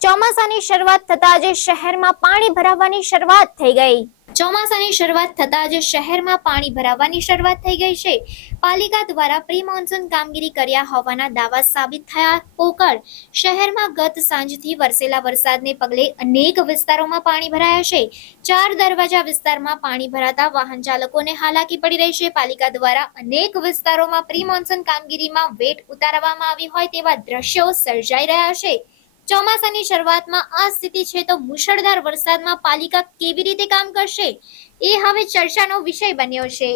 ચોમાસાની શરૂઆત થતાં જ શહેરમાં પાણી ભરાવાની શરૂઆત થઈ ગઈ. ચોમાસાની શરૂઆત થતાં જ શહેરમાં પાણી ભરાવાની શરૂઆત થઈ ગઈ છે. પાલિકા દ્વારા પ્રી મોન્સૂન કામગીરી કર્યા હોવાના દાવા સાબિત થયા પોકળ. શહેરમાં ગત સાંજથી વરસેલા વરસાદને પગલે અનેક વિસ્તારોમાં પાણી ભરાયા છે. 4 દરવાજા વિસ્તારમાં પાણી ભરાતા વાહન ચાલકોને હાલાકી પડી રહી છે. પાલિકા દ્વારા અનેક વિસ્તારોમાં પ્રી મોન્સૂન કામગીરીમાં વેટ ઉતારવામાં આવી હોય તેવા દ્રશ્યો સર્જાઈ રહ્યા છે. ચોમાસાની શરૂઆતમાં આ સ્થિતિ છે તો મુશળધાર વરસાદમાં પાલિકા કેવી રીતે કામ કરશે એ હવે ચર્ચાનો વિષય બન્યો છે.